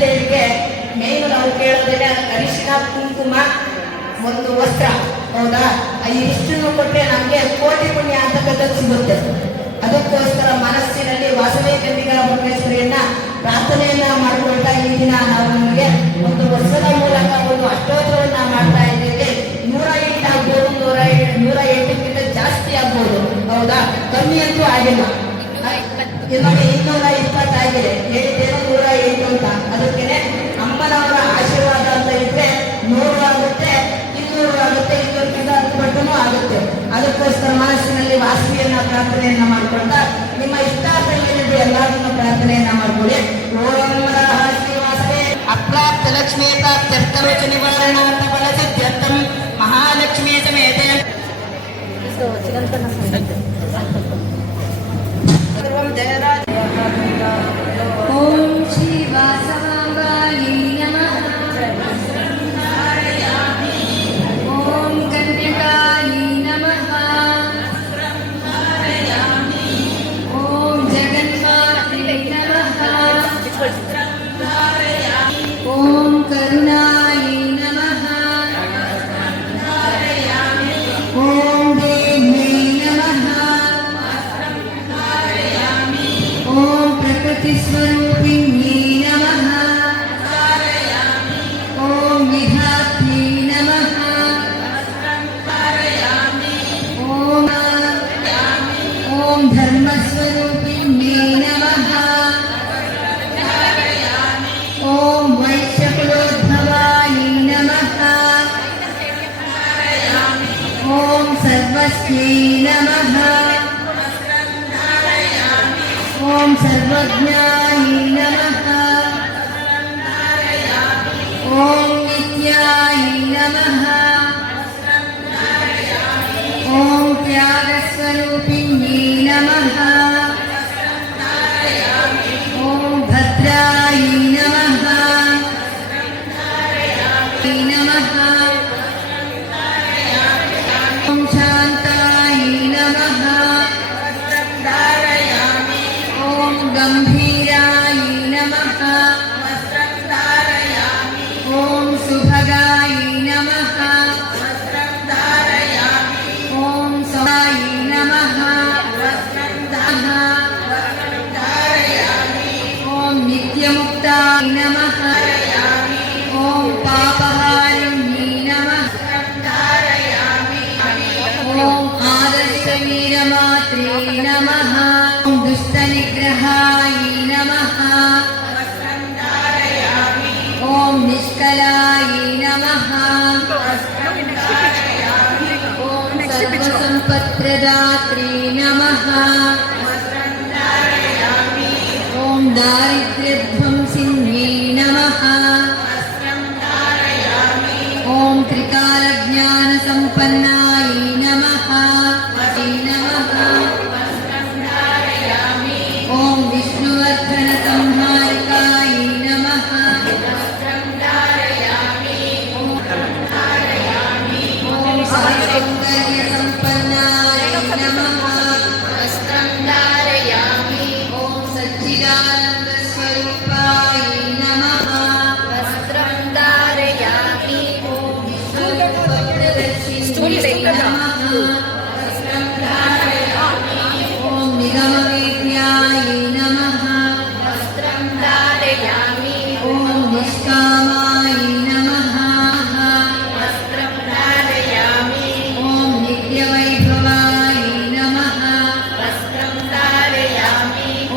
ದೇವಿಗೆ ಮೇನು ನಾವು ಕೇಳೋದಿಲ್ಲ, ಅರಿಶಿನ ಕುಂಕುಮ ಒಂದು ವಸ್ತ್ರ, ಹೌದಾ? ಇಷ್ಟನ್ನು ಕೊಟ್ಟರೆ ನಮಗೆ ಕೋಟಿ ಪುಣ್ಯ ಅಂತಕ್ಕಂಥದ್ದು ಸಿಗುತ್ತೆ. ಅದಕ್ಕೋಸ್ಕರ ಮನಸ್ಸಿನಲ್ಲಿ ವಾಸವಿ ಗಂಡಿಗರ ಪರಮೇಶ್ವರಿಯನ್ನ ಪ್ರಾರ್ಥನೆಯನ್ನ ಮಾಡಿಕೊಳ್ತಾ ಈ ದಿನ ನಾವು ನಮಗೆ ಒಂದು ವರ್ಷದ ಮೂಲಕ ಒಂದು ಅಷ್ಟೋತ್ತರವನ್ನ ಮಾಡ್ತಾ ಇದ್ದೇವೆ. 108 ಆಗ್ಬೋದು, 108ಕ್ಕಿಂತ ಜಾಸ್ತಿ ಆಗ್ಬೋದು, ಹೌದಾ? ಕಮ್ಮಿ ಅಂತೂ ಆಗಿಲ್ಲ. ನಮಗೆ 220 ಆಗಿದೆ, ಹೇಳಿದ್ದೇನೋ 108 ಅಂತ. ಅದಕ್ಕೇನೆ ಅಮ್ಮನವರ ಆಶೀರ್ವಾದ ಅಂತ ಇದ್ರೆ 100 ಆಗುತ್ತೆ, 200 ಆಗುತ್ತೆ, 200ಕ್ಕಿಂತ 10 ಪಟ್ಟೂ ಆಗುತ್ತೆ. ಅದಕ್ಕೋಸ್ಕರ ಮನಸ್ಸಿನಲ್ಲಿ ವಾಸವಿಯನ್ನ ಪ್ರಾರ್ಥನೆಯನ್ನ ಮಾಡ್ಕೊಳ್ತಾ ನಿಮ್ಮ ಇಷ್ಟಾರ್ಥ ಏನಿದೆ ಎಲ್ಲಾರನ್ನು ಪ್ರಾರ್ಥನೆಯನ್ನ ಮಾಡ್ಕೊಳ್ಳಿ. ಓಂ ನಮಃ ಶ್ರೀವಾಸವೇ ಅಪ್ರಾಪ್ತ ಲಕ್ಷ್ಮೀ ಪ್ರಾಪ್ತ್ಯರ್ಥಂ ನಿವಾರಣಾರ್ಥ ಫಲಸಿದ್ಧ್ಯರ್ಥಂ ಮಹಾಲಕ್ಷ್ಮೀ ಸಮೇತೆ ಸರ್ವಂ ಜಯರಾಜ. ಓಂ ಶ್ರೀ ವಾಸವಾಂಬಾಯೈ ನಮಃ. ಓಂ ಕನ್ಯಕಾಯೈ ನಮಃ. ಓಂ ಜಗನ್ಮಾತೈ ನಮಃ. ಓಂ ಕರುಣಾಯೈ ನಮಃ. ಓಂ ದೇವ್ಯೈ ನಮಃ. ಓಂ ಪ್ರಕೃತಿ ಸ್ವರೂಪಿಣ್ಯೈ ನಮಃ. ಓಂ ವಿಧಾತ್ರಿ ನಮಃ. ಓಂ ಧರ್ಮ ಸ್ವರೂಪಿಣ್ಯೈ ನಮಃ. ಓಂ ವೈಶ್ಯಕುಲೋದ್ಭವಾಯೈ ನಮಃ. ಓಂ ಸರ್ವಸ್ಯೈ ನಮಃ. ಓಂ ಸರ್ವಜ್ಞಾಯೈ ನಮಃ. ಓಂ ನಿತ್ಯಾಯ ನಮಃ. ಓಂ ತ್ಯಾಗಸ್ವರೂಪಿಣ್ಯೈ ನಮಃ. ಓಂ ಭದ್ರಾಯ ನಮಃ. ನಮಃ. ಓಂ ಶಾಂತಾಯ ನಮಃ. ಓಂ ಗಂಭೀರಾಯ ನಮಃ. ಓಂ ಸುಭಗಾಯ ನಮಃ. ಓಂ ಸೌರಾಯ ನಮಃ. ಓಂ ನಿತ್ಯಮುಕ್ತಾಯ ನಮಃ. ಓಂ ಪಾಪಹಾರಿಣ್ಯೈ ನಮಃ. ಓಂ ಆದರ್ಶವೀರಮಾತ್ರೇ ನಮಃ. ಓಂ ದುಷ್ಟನಿಗ್ರಹಾಯ ನಮಃ. ಓಂ ನಿಷ್ಕಲಾಯ ನಮಃ. ಓಂ ಸರ್ವಸಂಪತ್ಪ್ರದಾತ್ರೆ ನಮಃ. ಓಂ ದಾರಿದ್ರ್ಯಧ್ವಂಸಿನ್ಯೈ ನಮಃ. ಓಂ ತ್ರಿಕಾಲಜ್ಞಾನಸಂಪನ್ನಾಯ ನಮಃ. ನಮಃ. ಓಂ ವಿಷ್ಣುವರ್ಧನ ಸಂಹಾರಿಕಾಯ ನಮಃ. ಓಂ ಸೌಂದರ್ಯ ಸಂಪನ್ನಾಯ ನಮಃ. ಓಂ ಸಚ್ಚಿದಾನಂದ ಸ್ವರೂಪಾಯ ನಮಃ. ಓಂ ವಿಶ್ವರೂಪಪ್ರದರ್ಶಿನ್ಯೈ ನಮಃ. ಓಂ ನಿಗಮವೇದ್ಯಾಯ ನಮಃ. ಓಂ ನಿಷ್ಕಾಮಾಯ ನಮಃ. ಓಂ ನಿತ್ಯವೈಭವಾಯ ನಮಃ.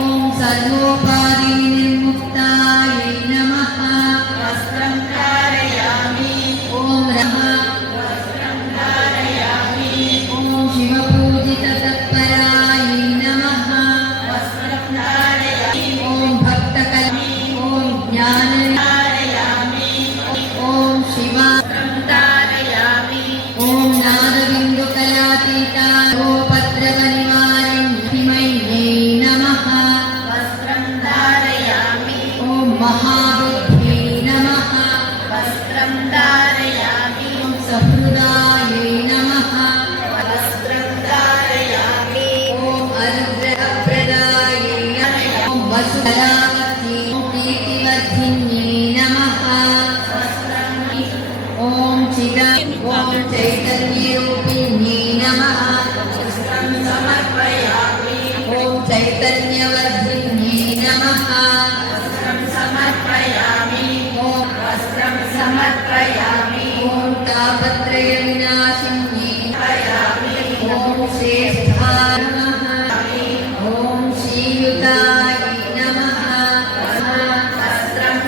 ಓಂ ಸರ್ವೋಪಾಧಿ ನಿರ್ಮುಕ್ತಾಯ ನಮಃ. ಓಂ ರಮಃ. ಓಂ ಶಿವಪೂಜಿತ ತತ್ಪರಾಯ ನಮಃ. ಓಂ ಭಕ್ತಕಲ. ಓಂ ಜ್ಞಾನ. ಓಂ ಶಿವ. ಓಂ ನಾದಬಿಂದು ಕಲಾತೀತ ಗೋಪದ್ರವ ನಿವಾರಿಣ್ಯೈ ನಮಃ. ಓಂ ಮಹಾಬುದ್ಧೇ ನಮಃ. ಓಂ ಸಹೃದಾಯ ನಮಃ. ಓಂ ಅರುದ್ರಪ್ರದಾಯ. ಓಂ ವಸುಕಲಾವತಿ. ಓಂ ಕೀರ್ತಿವರ್ಧಿನ್ಯೈ कीर्तिवर्धिन्ये नमः ॐ तापत्रयविनाशिन्ये ॐ श्रेष्ठाय नमः ॐ श्रीयुताय नमः वस्त्रं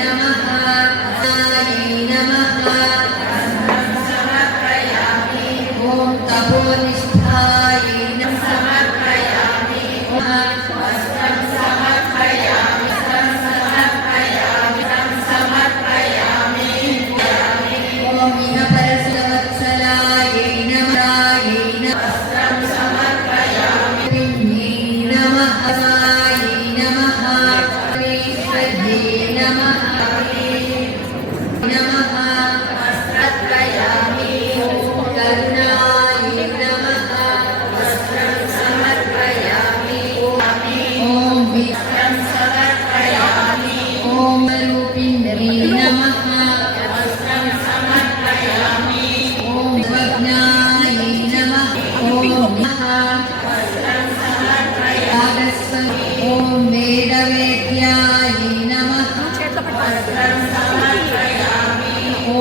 नमः ॐ तपोनिष्ठाय नमः ॐ इह परसवत्सलाय नमः नमः नमः ईश्वर्ये नमः नमः करुणाय नमः ॐ ॐ रूपिण्ये नमः ॐ स्वज्ञाय नमः ॐ वेदवेद्याय नमः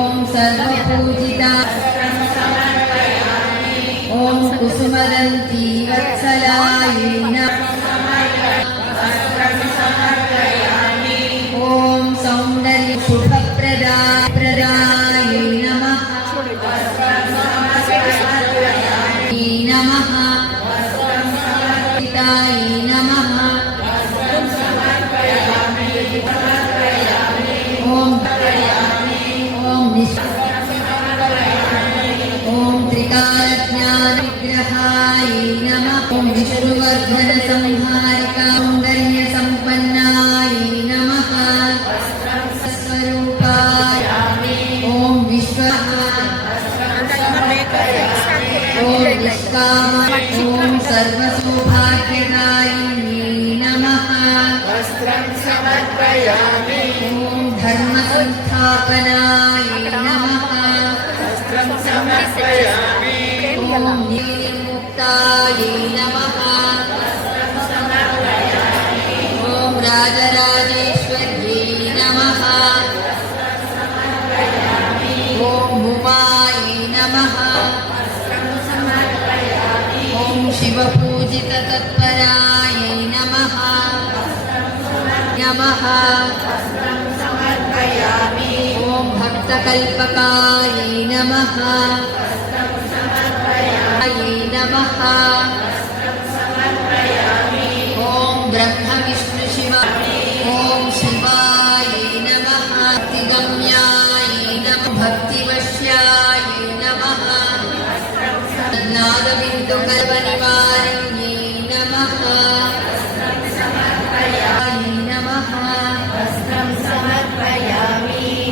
ॐ सर्वपूजिता ॐ कुसुमदन्ती वत्सलाय नमः ॐ सौन्दर्य शुभप्रदाय नमः नमः पिताय नमः ॐ त्रिकालज्ञानविग्रहाय नमः ॐ विष्णुवर्धनसंहारिका सौन्दर्यसम्पन्नाय नमः स्वरूपाय ॐ विश्वः ॐ निष्काम ॐ सर्वसौभाग्यदायिन्ये नमः ॐ धर्मसंस्थापनाय नमः ॐ निर्मुक्ताय नमः ॐ राजराजेश्वर्ये नमः ॐ उमाय नमः ॐ शिवपूजिततत्पराय नमः नमः ॐ भक्तकल्पकाय नमः नमः ॐ ब्रह्मविष्णुशिव ॐ शिवाय नमः भक्तिगम्याय नमः भक्तिवश्याय नमः नादबिन्दुकल्पनिवारिण्ये नमः नमः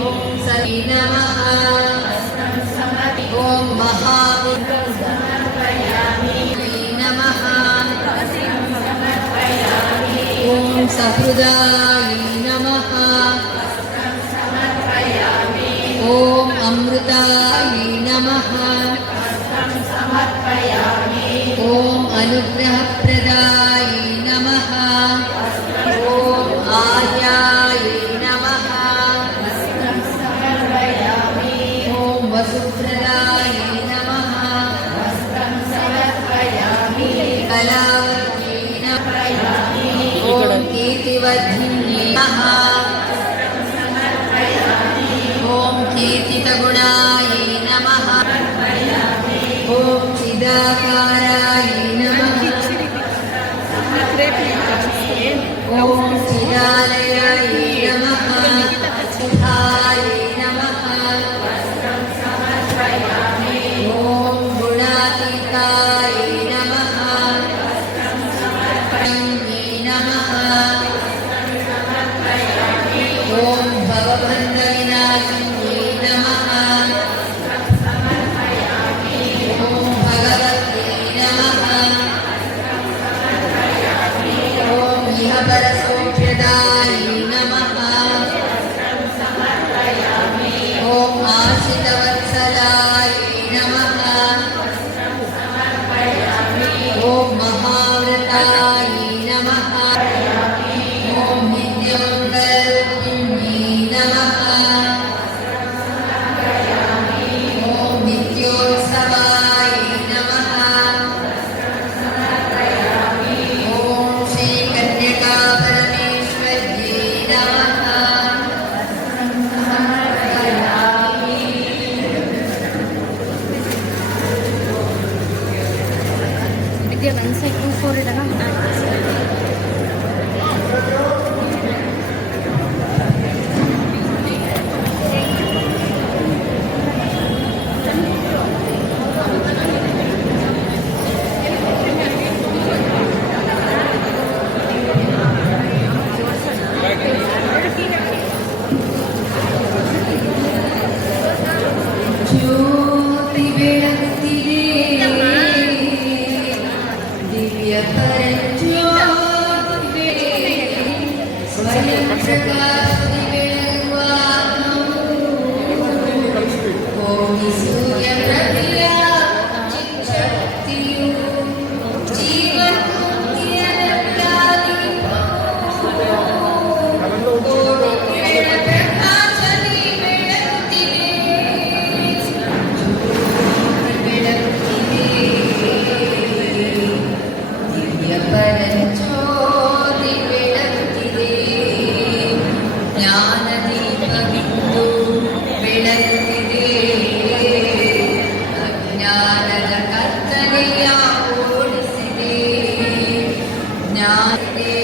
ॐ सवि नमः ॐ नमः ॐ सहृदाय नमः ॐ अमृताय नमः ॐ अनुग्रहप्रदाय नमः ॐ आर्याय नमः ॐ वसुप्रदाय नमः कलावत्यै नमः ॐ कीर्तिवर्धिन्ये नमः ॐ कीर्तितगुणाय नमः ॐ चिदाकाराय नमः ॐ चिदालयाय नमः सुधाय नमः ॐ गुणातीताय नमः नमः ॐ भवबन्धविनाशिन्ये नमः ॐ भगवते नमः ॐ इह परसौख्यदाय नमः ॐ आश्रितवत्सलाय नमः ॐ महाव्रताय नमः ಪ್ರಕಾಶದಿ ಬೆಳಗುವ ಕೋಟಿ ಸೂರ್ಯ ಪ್ರತಿಯ ಚಿಚ್ಚಕ್ತಿಯು ಜೀವನ್ಮುಕ್ತಿಯ ಕೋಟಿ ಕಿರಣ ಪ್ರಕಾಶದಿ ಬೆಳಗುತ್ತಿದೆ ದಿವ್ಯ ಪರಂಜ್ಯೋತಿ ಬೆಳಗುತ್ತಿದೆ ಜ್ಞಾನ ದೀಪವಿಂದು ಬೆಳಗುತ್ತಿದೆ ಅಜ್ಞಾನದ ಕತ್ತಲೆಯ ಓಡಿಸಿದೆ ಜ್ಞಾನದೇ